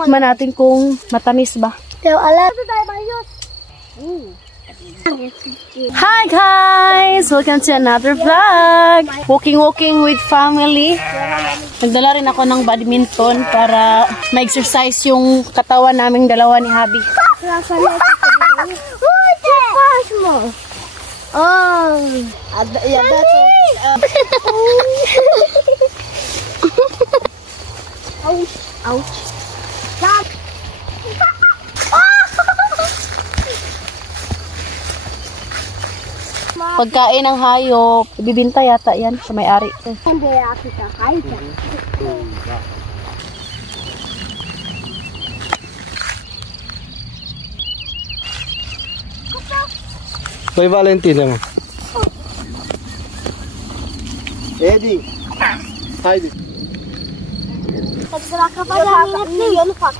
Tikman natin kung matamis ba. Hi guys! Welcome to another vlog! Walking with family. Nagdala rin ako ng badminton para ma-exercise yung katawan naming dalawa ni Habi. Ouch! Pagkain ng hayop, ibibinta yata yan sa may-ari. Păi Valentina, mă. Edi, haide. Eu nu fac.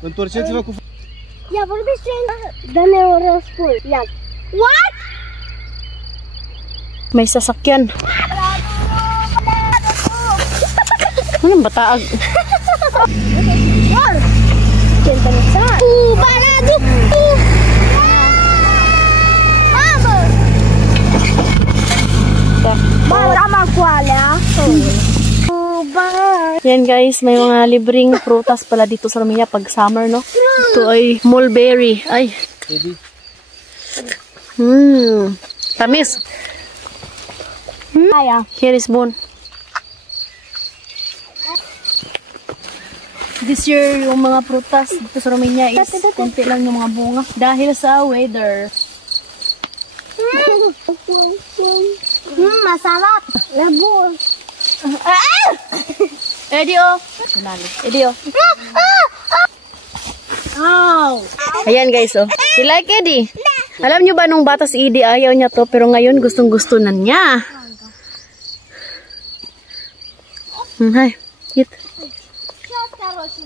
Întorceți-vă cu... Ia, vorbește. Dă-ne un răspuns. Ia. What? May sasakyan. Anong bataag? Balado! Tama ko alea. Yan guys, may mga libreng prutas pala dito sa Romania pag summer, no? Ito ay mulberry. Ay. Tamis. Here is bone. This year, yung mga prutas dito sa Romania is kunti lang yung mga bunga. Dahil sa weather. Masarap. Labo. Edio. Edio. Ayan guys, oh. You like Eddie? Alam nyo ba nung bata si Eddie, ayaw niya to, pero ngayon gustong-gusto na niya. Hai, hit.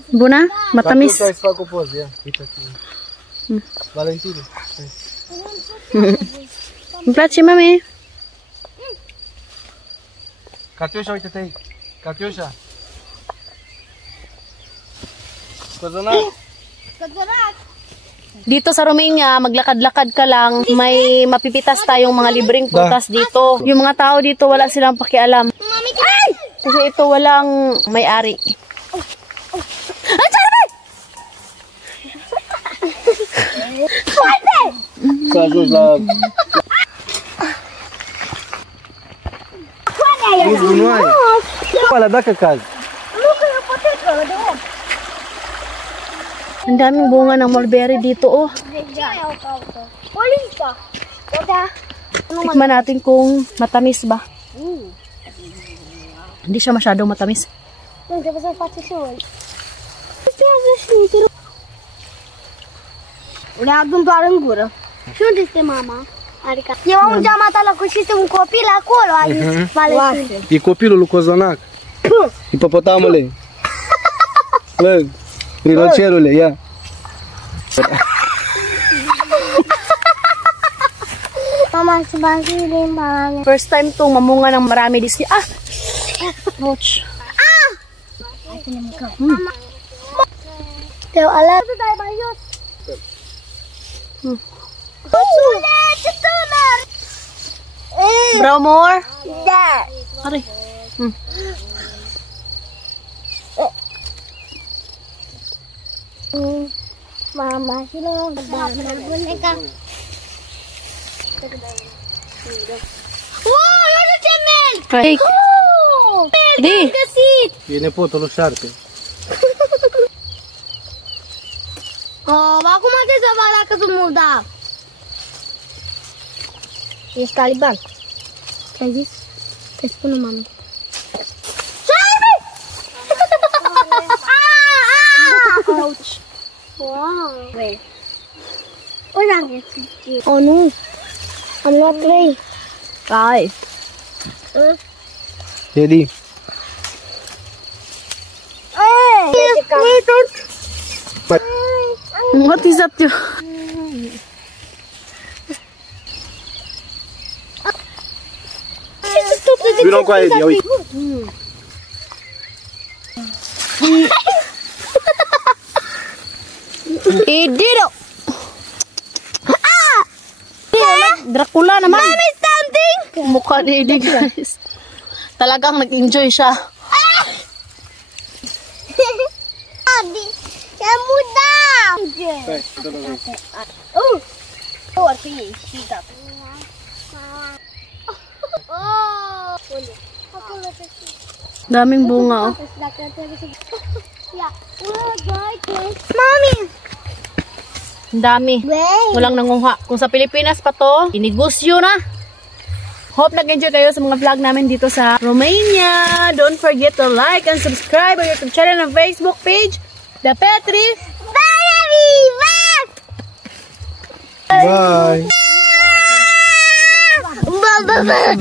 Buna, matamis. Valentina. Îmi place, mami. Catiușa, uite-te aici. Catiușa. Cozonac. Dito sa Romania, maglakad-lakad ka lang, may mapipitas tayong mga libreng prutas dito. Yung mga tao dito, wala silang pakialam. Kasi ito walang may-ari. S-a ajuns la... Nu-ți gunoaie. Alea, dacă cazi. Ang daming bunga ng mulberry dito, oh. Tikman natin kung matamis ba. Hindi siya masyadong matamis. Le adun doar în gură. Și unde este mama? Adică eu am un geamat ala cu și este un copil acolo aici. Valentin. E copilul lui Cozonac. Hipopotamule. Lăg. Rinocerule, ia. Mama, si Basilin marami. First time itong mamunga ng marami dito. Ah! Ouch. Hai să ne mâncăm. Te-o ala. Tu dai mai jos. Ce tânăr! Bro, more? Da. Aray. Mama, sino yung bunika? Wow, uite ce melc! Hey. Melc am găsit! E nepotul lui Șarpe. Acum ce să fac dacă sunt murdav? Ești taliban. Ce-ai zis? Te spune mami. Șarpe! Ouch! Wow! Unde am găsit? Oh, nu! Am luat 3. Ay. Edi. What is that? Vino qua, Eddie. Uite. Idiro. Dracula naman. Mommy, something! Mukha ni Eddie, guys. Talagang nag-enjoy siya. Adi, kamu down! Oh! Oh, I see. She's up. Oh! Daming bunga, oh. Mommy! Ang dami. Wait! Walang nanguha. Kung sa Pilipinas pa to, inigusyo na. Hope nag-enjoy kayo sa mga vlog namin dito sa Romania. Don't forget to like and subscribe our YouTube channel and Facebook page, The Petri. Bye. Bye!